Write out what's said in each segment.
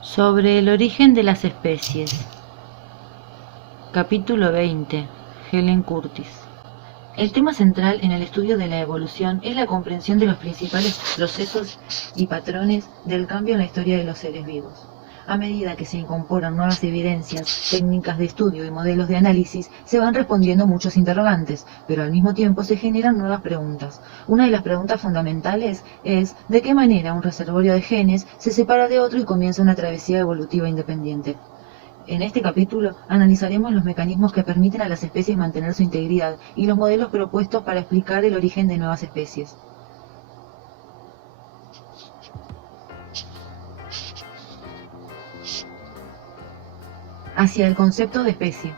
Sobre el origen de las especies. Capítulo 20. Helen Curtis. El tema central en el estudio de la evolución es la comprensión de los principales procesos y patrones del cambio en la historia de los seres vivos. A medida que se incorporan nuevas evidencias, técnicas de estudio y modelos de análisis, se van respondiendo muchos interrogantes, pero al mismo tiempo se generan nuevas preguntas. Una de las preguntas fundamentales es ¿de qué manera un reservorio de genes se separa de otro y comienza una travesía evolutiva independiente? En este capítulo analizaremos los mecanismos que permiten a las especies mantener su integridad y los modelos propuestos para explicar el origen de nuevas especies. Hacia el concepto de especie.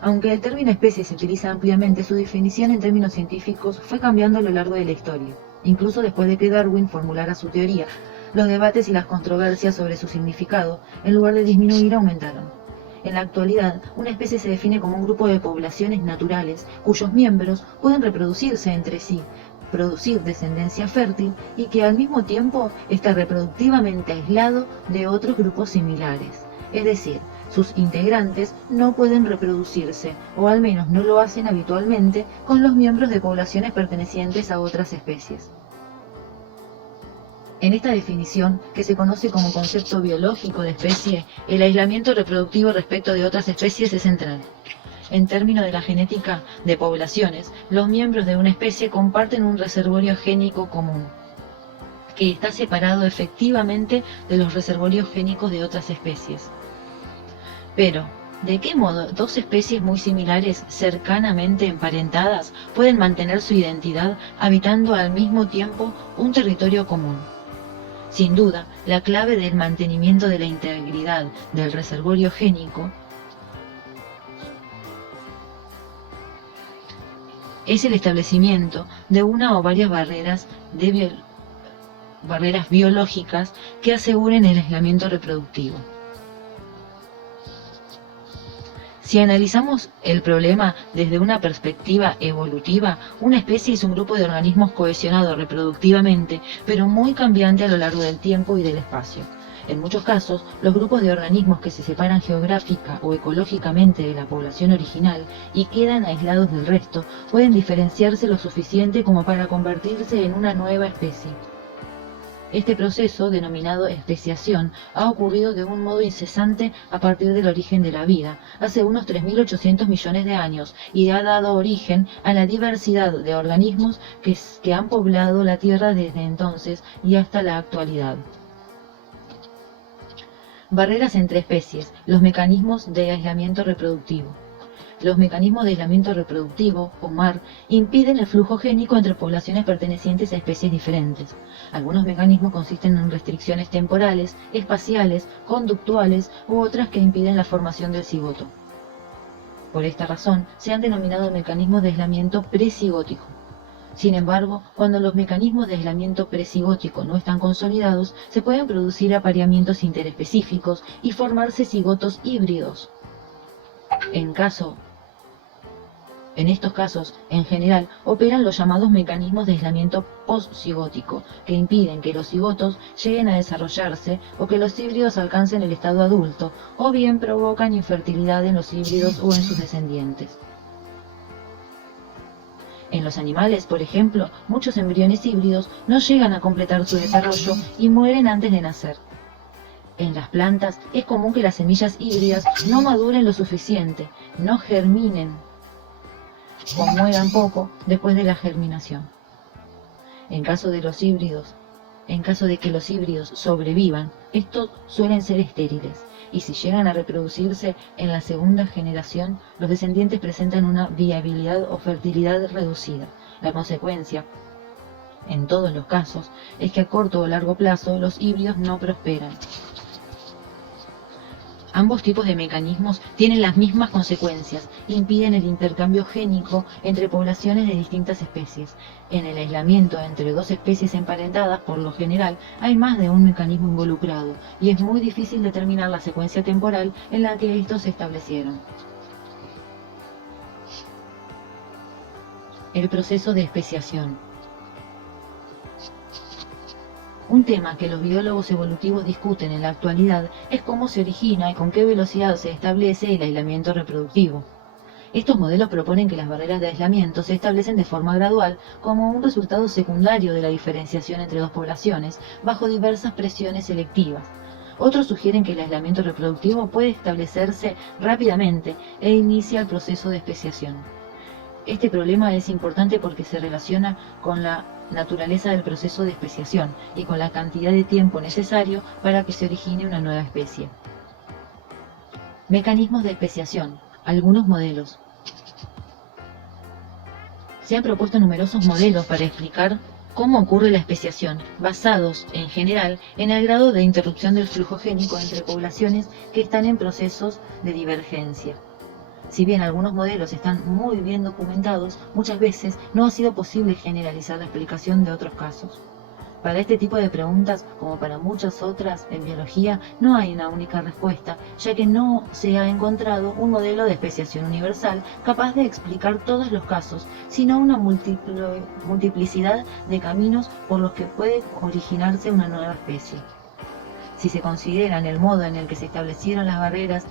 Aunque el término especie se utiliza ampliamente, su definición en términos científicos fue cambiando a lo largo de la historia. Incluso después de que Darwin formulara su teoría, los debates y las controversias sobre su significado, en lugar de disminuir, aumentaron. En la actualidad, una especie se define como un grupo de poblaciones naturales cuyos miembros pueden reproducirse entre sí, producir descendencia fértil y que al mismo tiempo está reproductivamente aislado de otros grupos similares. Es decir, sus integrantes no pueden reproducirse, o al menos no lo hacen habitualmente, con los miembros de poblaciones pertenecientes a otras especies. En esta definición, que se conoce como concepto biológico de especie, el aislamiento reproductivo respecto de otras especies es central. En términos de la genética de poblaciones, los miembros de una especie comparten un reservorio génico común, que está separado efectivamente de los reservorios génicos de otras especies. Pero, ¿de qué modo dos especies muy similares, cercanamente emparentadas, pueden mantener su identidad habitando al mismo tiempo un territorio común? Sin duda, la clave del mantenimiento de la integridad del reservorio génico es el establecimiento de una o varias barreras biológicas que aseguren el aislamiento reproductivo. Si analizamos el problema desde una perspectiva evolutiva, una especie es un grupo de organismos cohesionado reproductivamente, pero muy cambiante a lo largo del tiempo y del espacio. En muchos casos, los grupos de organismos que se separan geográfica o ecológicamente de la población original y quedan aislados del resto, pueden diferenciarse lo suficiente como para convertirse en una nueva especie. Este proceso, denominado especiación, ha ocurrido de un modo incesante a partir del origen de la vida, hace unos 3.800 millones de años, y ha dado origen a la diversidad de organismos que han poblado la Tierra desde entonces y hasta la actualidad. Barreras entre especies, los mecanismos de aislamiento reproductivo. Los mecanismos de aislamiento reproductivo, o MAR, impiden el flujo génico entre poblaciones pertenecientes a especies diferentes. Algunos mecanismos consisten en restricciones temporales, espaciales, conductuales u otras que impiden la formación del cigoto. Por esta razón, se han denominado mecanismos de aislamiento precigótico. Sin embargo, cuando los mecanismos de aislamiento precigótico no están consolidados, se pueden producir apareamientos interespecíficos y formarse cigotos híbridos. En estos casos, en general, operan los llamados mecanismos de aislamiento postcigótico, que impiden que los cigotos lleguen a desarrollarse o que los híbridos alcancen el estado adulto, o bien provocan infertilidad en los híbridos o en sus descendientes. En los animales, por ejemplo, muchos embriones híbridos no llegan a completar su desarrollo y mueren antes de nacer. En las plantas es común que las semillas híbridas no maduren lo suficiente, no germinen o mueran poco después de la germinación. En caso de que los híbridos sobrevivan, estos suelen ser estériles, y si llegan a reproducirse en la segunda generación, los descendientes presentan una viabilidad o fertilidad reducida. La consecuencia, en todos los casos, es que a corto o largo plazo los híbridos no prosperan. Ambos tipos de mecanismos tienen las mismas consecuencias, impiden el intercambio génico entre poblaciones de distintas especies. En el aislamiento entre dos especies emparentadas, por lo general, hay más de un mecanismo involucrado, y es muy difícil determinar la secuencia temporal en la que estos se establecieron. El proceso de especiación. Un tema que los biólogos evolutivos discuten en la actualidad es cómo se origina y con qué velocidad se establece el aislamiento reproductivo. Estos modelos proponen que las barreras de aislamiento se establecen de forma gradual como un resultado secundario de la diferenciación entre dos poblaciones, bajo diversas presiones selectivas. Otros sugieren que el aislamiento reproductivo puede establecerse rápidamente e inicia el proceso de especiación. Este problema es importante porque se relaciona con la naturaleza del proceso de especiación y con la cantidad de tiempo necesario para que se origine una nueva especie. Mecanismos de especiación. Algunos modelos. Se han propuesto numerosos modelos para explicar cómo ocurre la especiación, basados, en general, en el grado de interrupción del flujo génico entre poblaciones que están en procesos de divergencia. Si bien algunos modelos están muy bien documentados, muchas veces no ha sido posible generalizar la explicación de otros casos. Para este tipo de preguntas, como para muchas otras en biología, no hay una única respuesta, ya que no se ha encontrado un modelo de especiación universal capaz de explicar todos los casos, sino una multiplicidad de caminos por los que puede originarse una nueva especie. Si se consideran el modo en el que se establecieron las barreras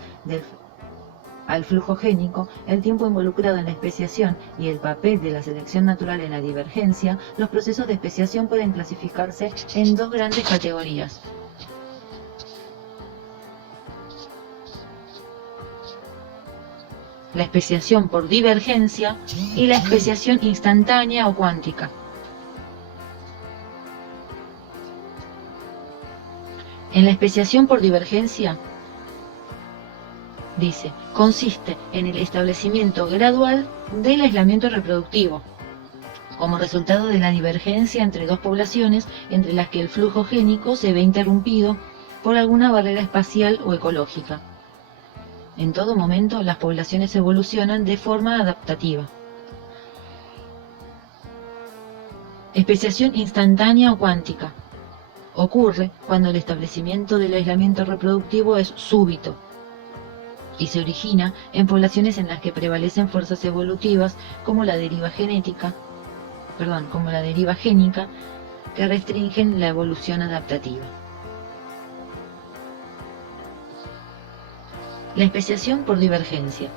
al flujo génico, el tiempo involucrado en la especiación y el papel de la selección natural en la divergencia, los procesos de especiación pueden clasificarse en dos grandes categorías. La especiación por divergencia y la especiación instantánea o cuántica. En la especiación por divergencia, dice, consiste en el establecimiento gradual del aislamiento reproductivo, como resultado de la divergencia entre dos poblaciones entre las que el flujo génico se ve interrumpido por alguna barrera espacial o ecológica. En todo momento, las poblaciones evolucionan de forma adaptativa. Especiación instantánea o cuántica. Ocurre cuando el establecimiento del aislamiento reproductivo es súbito y se origina en poblaciones en las que prevalecen fuerzas evolutivas como la deriva génica, que restringen la evolución adaptativa. La especiación por divergencia.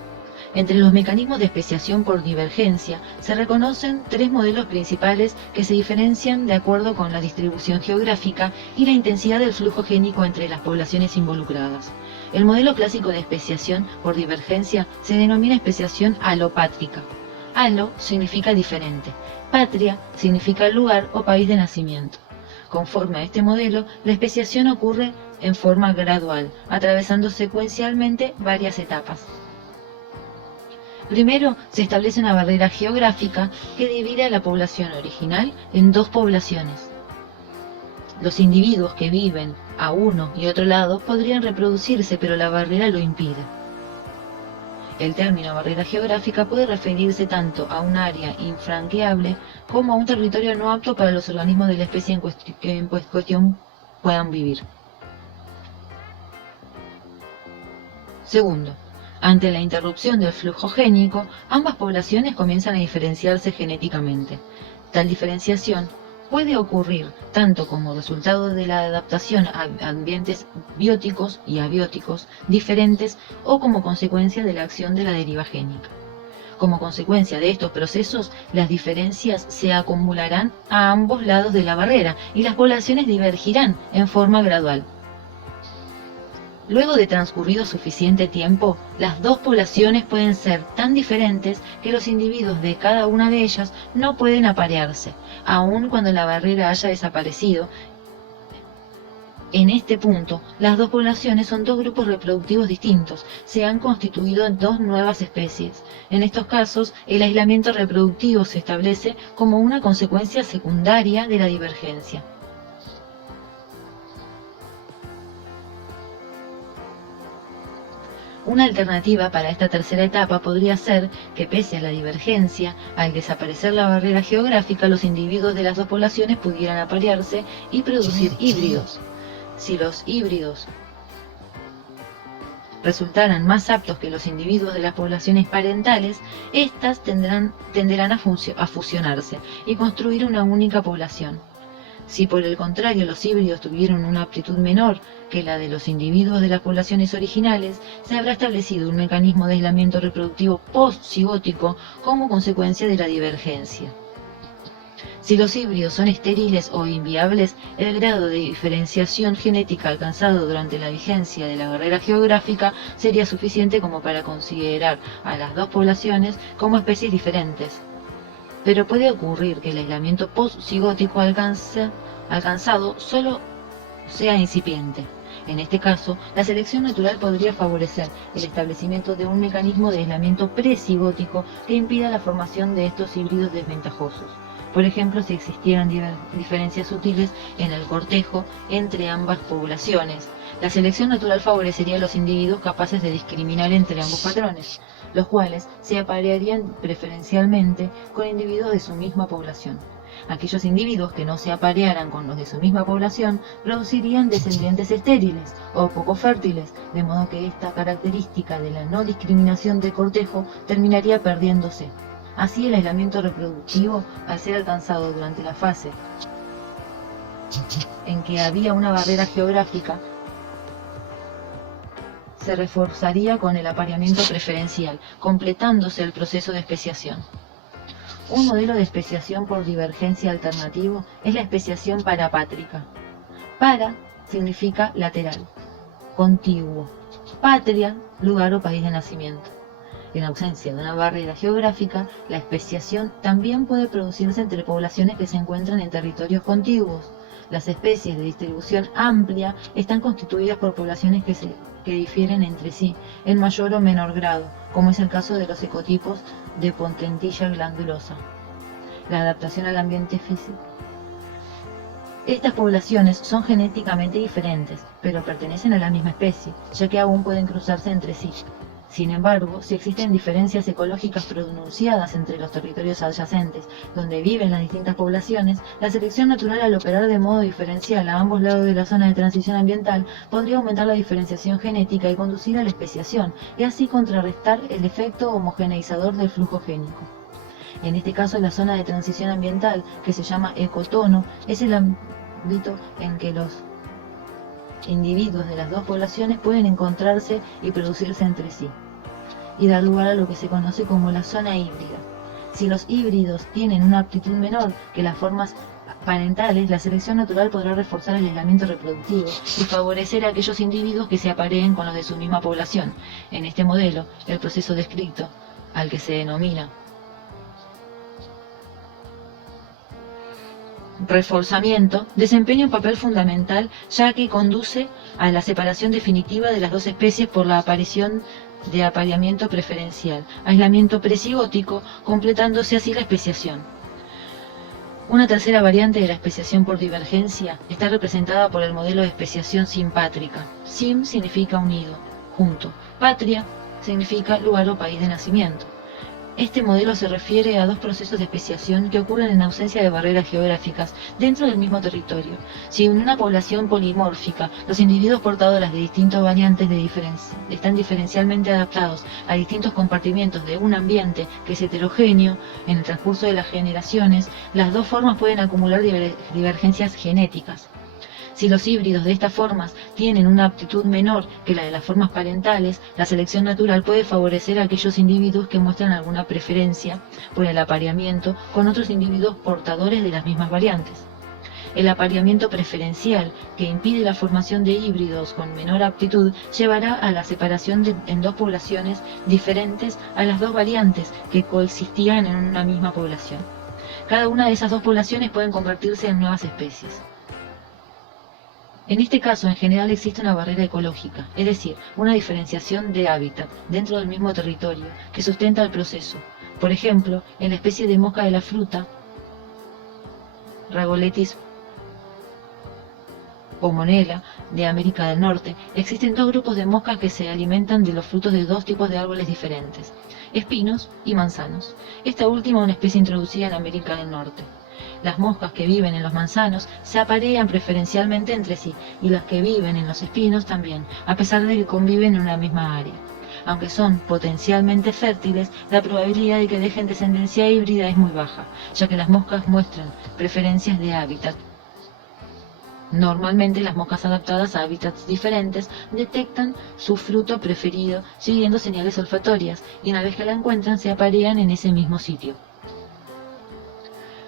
Entre los mecanismos de especiación por divergencia se reconocen tres modelos principales que se diferencian de acuerdo con la distribución geográfica y la intensidad del flujo génico entre las poblaciones involucradas. El modelo clásico de especiación por divergencia se denomina especiación alopátrica. Alo significa diferente, patria significa lugar o país de nacimiento. Conforme a este modelo, la especiación ocurre en forma gradual, atravesando secuencialmente varias etapas. Primero, se establece una barrera geográfica que divide a la población original en dos poblaciones. Los individuos que viven a uno y otro lado podrían reproducirse, pero la barrera lo impide. El término barrera geográfica puede referirse tanto a un área infranqueable como a un territorio no apto para los organismos de la especie en cuestión puedan vivir. Segundo, ante la interrupción del flujo génico, ambas poblaciones comienzan a diferenciarse genéticamente. Tal diferenciación puede ocurrir tanto como resultado de la adaptación a ambientes bióticos y abióticos diferentes o como consecuencia de la acción de la deriva génica. Como consecuencia de estos procesos, las diferencias se acumularán a ambos lados de la barrera y las poblaciones divergirán en forma gradual. Luego de transcurrido suficiente tiempo, las dos poblaciones pueden ser tan diferentes que los individuos de cada una de ellas no pueden aparearse, aun cuando la barrera haya desaparecido. En este punto, las dos poblaciones son dos grupos reproductivos distintos, se han constituido en dos nuevas especies. En estos casos, el aislamiento reproductivo se establece como una consecuencia secundaria de la divergencia. Una alternativa para esta tercera etapa podría ser que, pese a la divergencia, al desaparecer la barrera geográfica, los individuos de las dos poblaciones pudieran aparearse y producir híbridos. Si los híbridos resultaran más aptos que los individuos de las poblaciones parentales, éstas tenderán a fusionarse y construir una única población. Si por el contrario los híbridos tuvieron una aptitud menor que la de los individuos de las poblaciones originales, se habrá establecido un mecanismo de aislamiento reproductivo post-cigótico como consecuencia de la divergencia. Si los híbridos son estériles o inviables, el grado de diferenciación genética alcanzado durante la vigencia de la barrera geográfica sería suficiente como para considerar a las dos poblaciones como especies diferentes. Pero puede ocurrir que el aislamiento post-cigótico alcanzado solo sea incipiente. En este caso, la selección natural podría favorecer el establecimiento de un mecanismo de aislamiento precigótico que impida la formación de estos híbridos desventajosos. Por ejemplo, si existieran diferencias sutiles en el cortejo entre ambas poblaciones, la selección natural favorecería a los individuos capaces de discriminar entre ambos patrones, los cuales se aparearían preferencialmente con individuos de su misma población. Aquellos individuos que no se aparearan con los de su misma población producirían descendientes estériles o poco fértiles, de modo que esta característica de la no discriminación de cortejo terminaría perdiéndose. Así, el aislamiento reproductivo, al ser alcanzado durante la fase en que había una barrera geográfica, se reforzaría con el apareamiento preferencial, completándose el proceso de especiación. Un modelo de especiación por divergencia alternativo es la especiación parapátrica. Para significa lateral, contiguo. Patria, lugar o país de nacimiento. En ausencia de una barrera geográfica, la especiación también puede producirse entre poblaciones que se encuentran en territorios contiguos. Las especies de distribución amplia están constituidas por poblaciones que difieren entre sí en mayor o menor grado, como es el caso de los ecotipos de potentilla glandulosa. La adaptación al ambiente físico. Estas poblaciones son genéticamente diferentes, pero pertenecen a la misma especie, ya que aún pueden cruzarse entre sí. Sin embargo, si existen diferencias ecológicas pronunciadas entre los territorios adyacentes donde viven las distintas poblaciones, la selección natural, al operar de modo diferencial a ambos lados de la zona de transición ambiental, podría aumentar la diferenciación genética y conducir a la especiación, y así contrarrestar el efecto homogeneizador del flujo génico. En este caso, la zona de transición ambiental, que se llama ecotono, es el ámbito en que los individuos de las dos poblaciones pueden encontrarse y producirse entre sí, y dar lugar a lo que se conoce como la zona híbrida. Si los híbridos tienen una aptitud menor que las formas parentales, la selección natural podrá reforzar el aislamiento reproductivo y favorecer a aquellos individuos que se apareen con los de su misma población. En este modelo, el proceso descrito, al que se denomina reforzamiento, desempeña un papel fundamental, ya que conduce a la separación definitiva de las dos especies por la aparición de apareamiento preferencial, aislamiento precigótico, completándose así la especiación. Una tercera variante de la especiación por divergencia está representada por el modelo de especiación simpátrica. Sim significa unido, junto. Patria significa lugar o país de nacimiento. Este modelo se refiere a dos procesos de especiación que ocurren en ausencia de barreras geográficas dentro del mismo territorio. Si en una población polimórfica los individuos portadores de distintas variantes están diferencialmente adaptados a distintos compartimientos de un ambiente que es heterogéneo en el transcurso de las generaciones, las dos formas pueden acumular divergencias genéticas. Si los híbridos de estas formas tienen una aptitud menor que la de las formas parentales, la selección natural puede favorecer a aquellos individuos que muestran alguna preferencia por el apareamiento con otros individuos portadores de las mismas variantes. El apareamiento preferencial, que impide la formación de híbridos con menor aptitud, llevará a la separación en dos poblaciones diferentes a las dos variantes que coexistían en una misma población. Cada una de esas dos poblaciones pueden convertirse en nuevas especies. En este caso, en general, existe una barrera ecológica, es decir, una diferenciación de hábitat dentro del mismo territorio que sustenta el proceso. Por ejemplo, en la especie de mosca de la fruta, Rhagoletis pomonella, de América del Norte, existen dos grupos de moscas que se alimentan de los frutos de dos tipos de árboles diferentes, espinos y manzanos. Esta última es una especie introducida en América del Norte. Las moscas que viven en los manzanos se aparean preferencialmente entre sí, y las que viven en los espinos también, a pesar de que conviven en una misma área. Aunque son potencialmente fértiles, la probabilidad de que dejen descendencia híbrida es muy baja, ya que las moscas muestran preferencias de hábitat Normalmente las moscas adaptadas a hábitats diferentes detectan su fruto preferido siguiendo señales olfatorias y una vez que la encuentran se aparean en ese mismo sitio.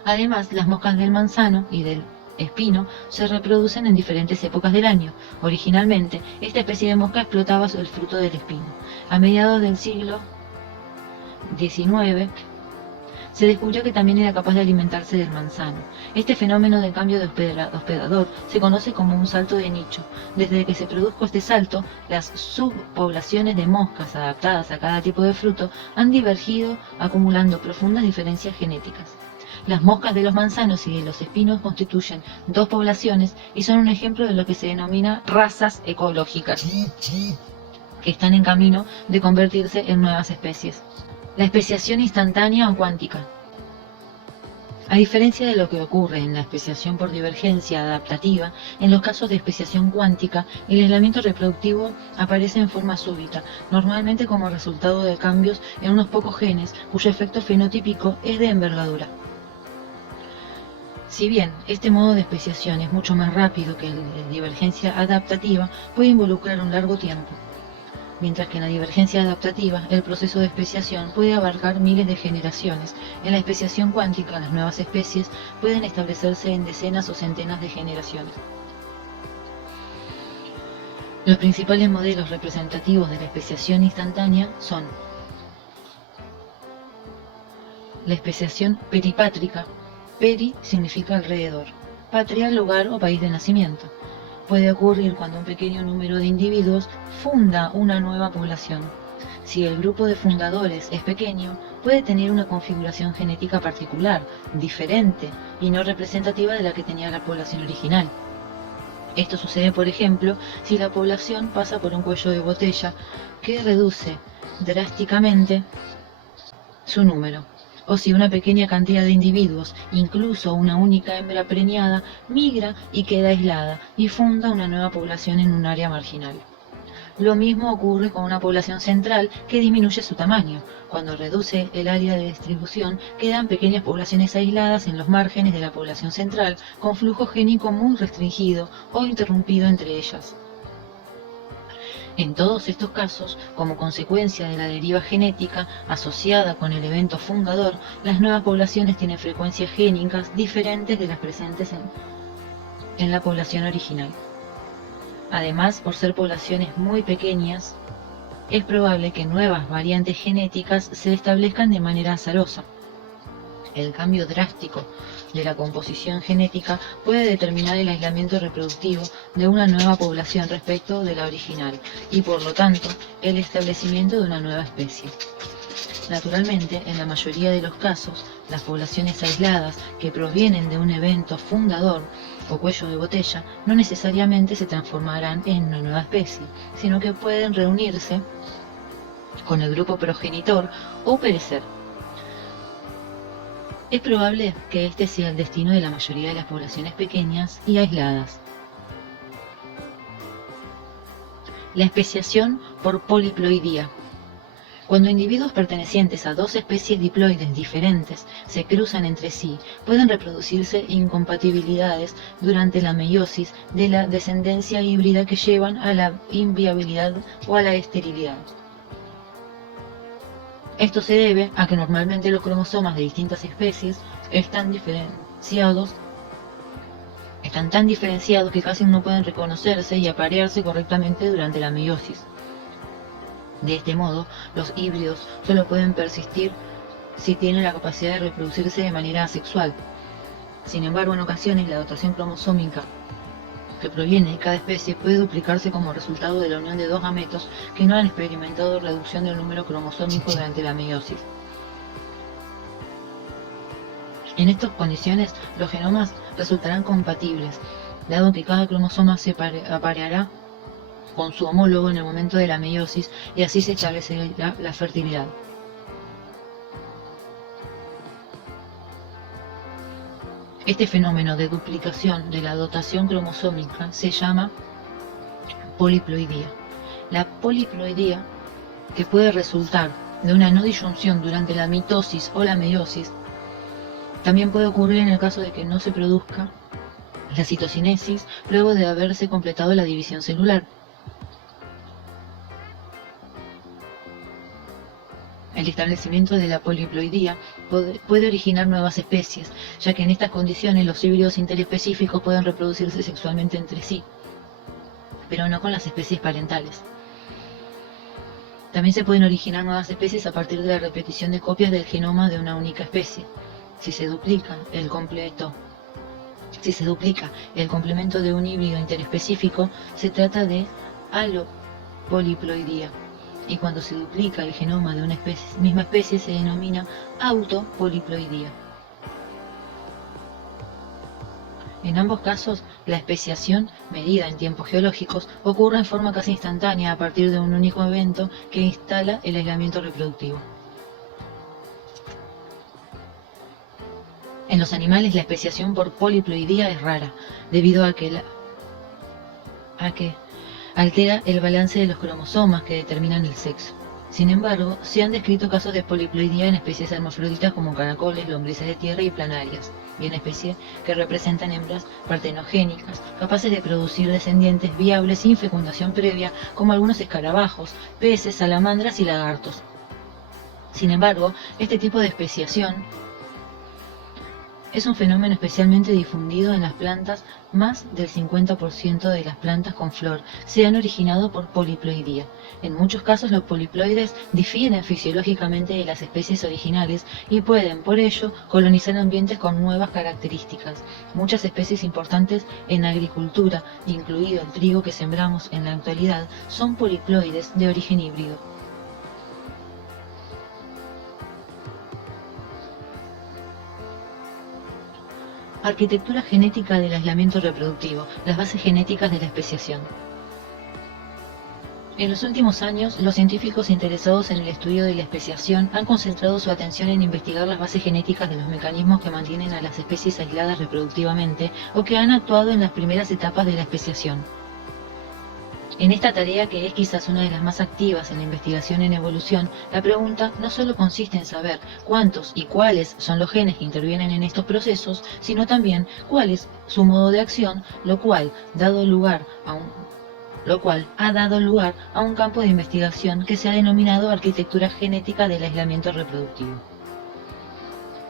Además, las moscas del manzano y del espino se reproducen en diferentes épocas del año. Originalmente, esta especie de mosca explotaba el fruto del espino. A mediados del siglo XIX, se descubrió que también era capaz de alimentarse del manzano. Este fenómeno de cambio de hospedador se conoce como un salto de nicho. Desde que se produjo este salto, las subpoblaciones de moscas adaptadas a cada tipo de fruto han divergido, acumulando profundas diferencias genéticas. Las moscas de los manzanos y de los espinos constituyen dos poblaciones y son un ejemplo de lo que se denomina razas ecológicas, que están en camino de convertirse en nuevas especies. La especiación instantánea o cuántica. A diferencia de lo que ocurre en la especiación por divergencia adaptativa, en los casos de especiación cuántica, el aislamiento reproductivo aparece en forma súbita, normalmente como resultado de cambios en unos pocos genes, cuyo efecto fenotípico es de envergadura. Si bien este modo de especiación es mucho más rápido que el de divergencia adaptativa, puede involucrar un largo tiempo. Mientras que en la divergencia adaptativa, el proceso de especiación puede abarcar miles de generaciones. En la especiación cuántica, las nuevas especies pueden establecerse en decenas o centenas de generaciones. Los principales modelos representativos de la especiación instantánea son la especiación peripátrica. Peri significa alrededor, patria, lugar o país de nacimiento. Puede ocurrir cuando un pequeño número de individuos funda una nueva población. Si el grupo de fundadores es pequeño, puede tener una configuración genética particular, diferente y no representativa de la que tenía la población original. Esto sucede, por ejemplo, si la población pasa por un cuello de botella que reduce drásticamente su número, o si una pequeña cantidad de individuos, incluso una única hembra preñada, migra y queda aislada y funda una nueva población en un área marginal. Lo mismo ocurre con una población central que disminuye su tamaño. Cuando reduce el área de distribución, quedan pequeñas poblaciones aisladas en los márgenes de la población central, con flujo génico muy restringido o interrumpido entre ellas. En todos estos casos, como consecuencia de la deriva genética asociada con el evento fundador, las nuevas poblaciones tienen frecuencias génicas diferentes de las presentes en la población original. Además, por ser poblaciones muy pequeñas, es probable que nuevas variantes genéticas se establezcan de manera azarosa. El cambio drástico de la composición genética puede determinar el aislamiento reproductivo de una nueva población respecto de la original y, por lo tanto, el establecimiento de una nueva especie. Naturalmente, en la mayoría de los casos, las poblaciones aisladas que provienen de un evento fundador o cuello de botella no necesariamente se transformarán en una nueva especie, sino que pueden reunirse con el grupo progenitor o perecer. Es probable que este sea el destino de la mayoría de las poblaciones pequeñas y aisladas. La especiación por poliploidía. Cuando individuos pertenecientes a dos especies diploides diferentes se cruzan entre sí, pueden reproducirse incompatibilidades durante la meiosis de la descendencia híbrida que llevan a la inviabilidad o a la esterilidad. Esto se debe a que normalmente los cromosomas de distintas especies están tan diferenciados que casi no pueden reconocerse y aparearse correctamente durante la meiosis. De este modo, los híbridos solo pueden persistir si tienen la capacidad de reproducirse de manera asexual. Sin embargo, en ocasiones la dotación cromosómica que proviene de cada especie puede duplicarse como resultado de la unión de dos gametos que no han experimentado reducción del número cromosómico durante la meiosis. En estas condiciones, los genomas resultarán compatibles, dado que cada cromosoma se apareará con su homólogo en el momento de la meiosis y así se establecerá la fertilidad. Este fenómeno de duplicación de la dotación cromosómica se llama poliploidía. La poliploidía, que puede resultar de una no disyunción durante la mitosis o la meiosis, también puede ocurrir en el caso de que no se produzca la citocinesis luego de haberse completado la división celular. El establecimiento de la poliploidía puede originar nuevas especies, ya que en estas condiciones los híbridos interespecíficos pueden reproducirse sexualmente entre sí, pero no con las especies parentales. También se pueden originar nuevas especies a partir de la repetición de copias del genoma de una única especie. Si se duplica el complemento de un híbrido interespecífico, se trata de alopoliploidía. Y cuando se duplica el genoma de una misma especie se denomina autopoliploidía. En ambos casos, la especiación, medida en tiempos geológicos, ocurre en forma casi instantánea a partir de un único evento que instala el aislamiento reproductivo. En los animales, la especiación por poliploidía es rara, debido a que altera el balance de los cromosomas que determinan el sexo. Sin embargo, se han descrito casos de poliploidía en especies hermafroditas como caracoles, lombrices de tierra y planarias, y en especies que representan hembras partenogénicas, capaces de producir descendientes viables sin fecundación previa, como algunos escarabajos, peces, salamandras y lagartos. Sin embargo, este tipo de especiación es un fenómeno especialmente difundido en las plantas. Más del 50% de las plantas con flor se han originado por poliploidía. En muchos casos los poliploides difieren fisiológicamente de las especies originales y pueden, por ello, colonizar ambientes con nuevas características. Muchas especies importantes en agricultura, incluido el trigo que sembramos en la actualidad, son poliploides de origen híbrido. Arquitectura genética del aislamiento reproductivo, las bases genéticas de la especiación. En los últimos años, los científicos interesados en el estudio de la especiación han concentrado su atención en investigar las bases genéticas de los mecanismos que mantienen a las especies aisladas reproductivamente o que han actuado en las primeras etapas de la especiación. En esta tarea, que es quizás una de las más activas en la investigación en evolución, la pregunta no solo consiste en saber cuántos y cuáles son los genes que intervienen en estos procesos, sino también cuál es su modo de acción, lo cual ha dado lugar a un campo de investigación que se ha denominado arquitectura genética del aislamiento reproductivo.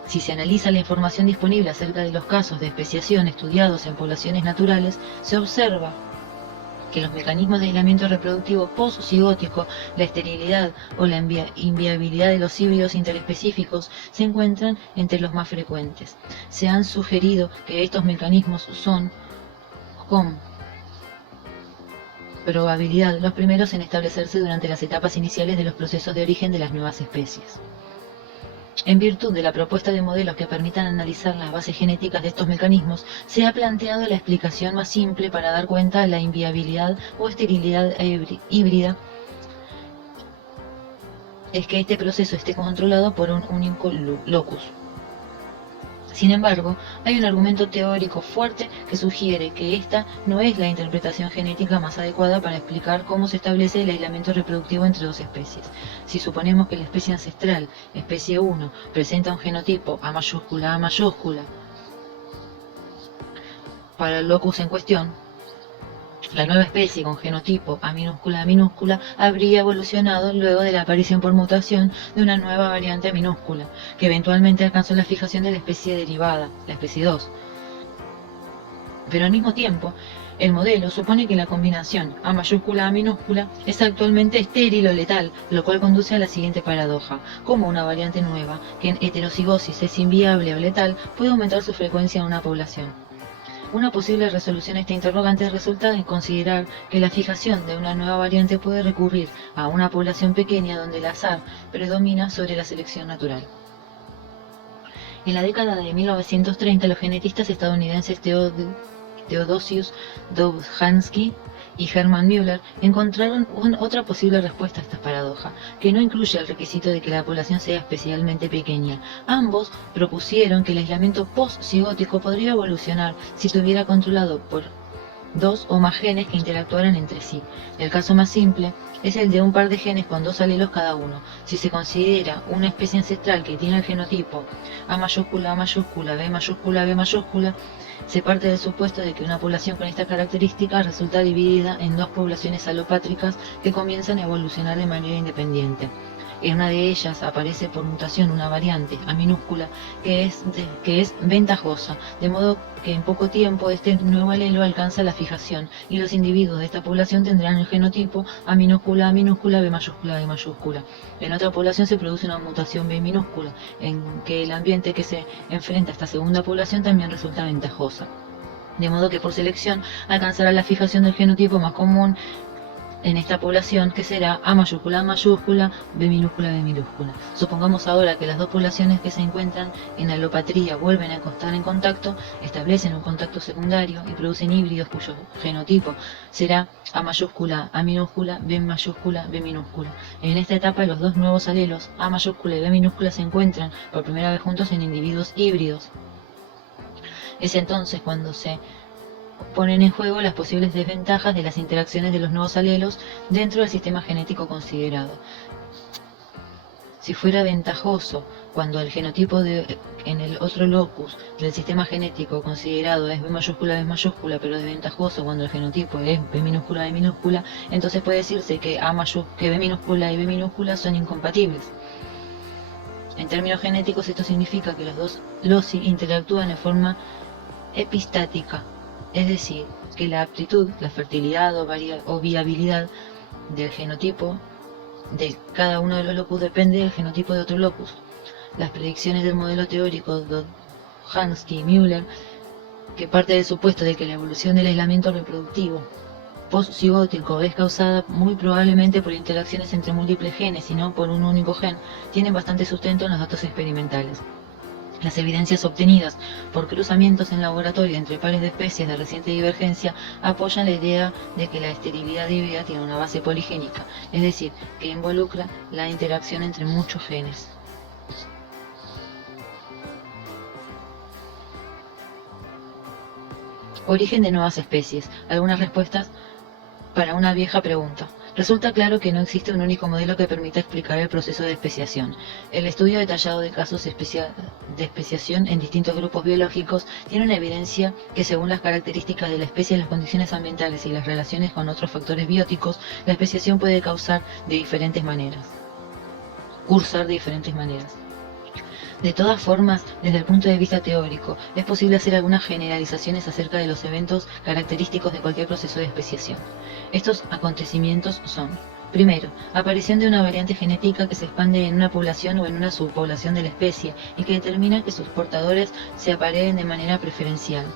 Si se analiza la información disponible acerca de los casos de especiación estudiados en poblaciones naturales, se observa que los mecanismos de aislamiento reproductivo post-cigótico, la esterilidad o la inviabilidad de los híbridos interespecíficos se encuentran entre los más frecuentes. Se han sugerido que estos mecanismos son, con probabilidad, los primeros en establecerse durante las etapas iniciales de los procesos de origen de las nuevas especies. En virtud de la propuesta de modelos que permitan analizar las bases genéticas de estos mecanismos, se ha planteado la explicación más simple para dar cuenta de la inviabilidad o esterilidad híbrida, es que este proceso esté controlado por un único locus. Sin embargo, hay un argumento teórico fuerte que sugiere que esta no es la interpretación genética más adecuada para explicar cómo se establece el aislamiento reproductivo entre dos especies. Si suponemos que la especie ancestral, especie 1, presenta un genotipo A mayúscula para el locus en cuestión, la nueva especie con genotipo A minúscula habría evolucionado luego de la aparición por mutación de una nueva variante minúscula, que eventualmente alcanzó la fijación de la especie derivada, la especie 2. Pero al mismo tiempo, el modelo supone que la combinación A minúscula es actualmente estéril o letal, lo cual conduce a la siguiente paradoja: como una variante nueva, que en heterocigosis es inviable o letal, puede aumentar su frecuencia en una población. Una posible resolución a este interrogante resulta en considerar que la fijación de una nueva variante puede recurrir a una población pequeña donde el azar predomina sobre la selección natural. En la década de 1930, los genetistas estadounidenses Theodosius Dobzhansky y Hermann Müller encontraron otra posible respuesta a esta paradoja, que no incluye el requisito de que la población sea especialmente pequeña. Ambos propusieron que el aislamiento post-cigótico podría evolucionar si estuviera controlado por dos o más genes que interactuaran entre sí. El caso más simple es el de un par de genes con dos alelos cada uno. Si se considera una especie ancestral que tiene el genotipo A mayúscula, A mayúscula, B mayúscula, B mayúscula, se parte del supuesto de que una población con esta característica resulta dividida en dos poblaciones alopátricas que comienzan a evolucionar de manera independiente. En una de ellas aparece por mutación una variante A minúscula que es ventajosa, de modo que en poco tiempo este nuevo alelo alcanza la fijación y los individuos de esta población tendrán el genotipo A minúscula, B mayúscula, B mayúscula. En otra población se produce una mutación B minúscula, en que el ambiente que se enfrenta a esta segunda población también resulta ventajosa. De modo que por selección alcanzará la fijación del genotipo más común en esta población, que será A mayúscula, B minúscula, B minúscula. Supongamos ahora que las dos poblaciones que se encuentran en alopatría vuelven a estar en contacto, establecen un contacto secundario y producen híbridos cuyo genotipo será A mayúscula, A minúscula, B mayúscula, B minúscula. En esta etapa los dos nuevos alelos, A mayúscula y B minúscula, se encuentran por primera vez juntos en individuos híbridos. Es entonces cuando se ponen en juego las posibles desventajas de las interacciones de los nuevos alelos dentro del sistema genético considerado. Si fuera ventajoso cuando el genotipo en el otro locus del sistema genético considerado es B mayúscula, pero desventajoso cuando el genotipo es B minúscula, entonces puede decirse que B minúscula y B minúscula son incompatibles. En términos genéticos, esto significa que los dos loci interactúan de forma epistática, es decir, que la aptitud, la fertilidad o viabilidad del genotipo de cada uno de los locus depende del genotipo de otro locus. Las predicciones del modelo teórico de Jansky y Müller, que parte del supuesto de que la evolución del aislamiento reproductivo postcigótico es causada muy probablemente por interacciones entre múltiples genes y no por un único gen, tienen bastante sustento en los datos experimentales. Las evidencias obtenidas por cruzamientos en laboratorio entre pares de especies de reciente divergencia apoyan la idea de que la esterilidad híbrida tiene una base poligénica, es decir, que involucra la interacción entre muchos genes. Origen de nuevas especies. Algunas respuestas para una vieja pregunta. Resulta claro que no existe un único modelo que permita explicar el proceso de especiación. El estudio detallado de casos de especiación en distintos grupos biológicos tiene una evidencia que, según las características de la especie, las condiciones ambientales y las relaciones con otros factores bióticos, la especiación puede cursar de diferentes maneras. De todas formas, desde el punto de vista teórico, es posible hacer algunas generalizaciones acerca de los eventos característicos de cualquier proceso de especiación. Estos acontecimientos son: primero, aparición de una variante genética que se expande en una población o en una subpoblación de la especie y que determina que sus portadores se apareen de manera preferencial.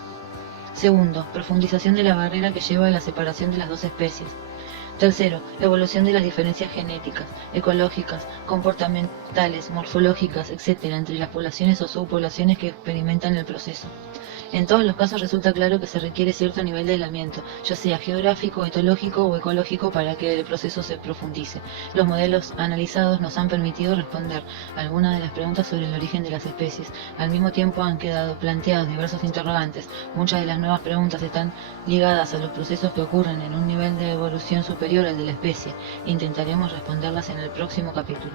Segundo, profundización de la barrera que lleva a la separación de las dos especies. Tercero, evolución de las diferencias genéticas, ecológicas, comportamentales, morfológicas, etc. entre las poblaciones o subpoblaciones que experimentan el proceso. En todos los casos resulta claro que se requiere cierto nivel de aislamiento, ya sea geográfico, etológico o ecológico, para que el proceso se profundice. Los modelos analizados nos han permitido responder algunas de las preguntas sobre el origen de las especies. Al mismo tiempo han quedado planteados diversos interrogantes. Muchas de las nuevas preguntas están ligadas a los procesos que ocurren en un nivel de evolución superior al de la especie. Intentaremos responderlas en el próximo capítulo.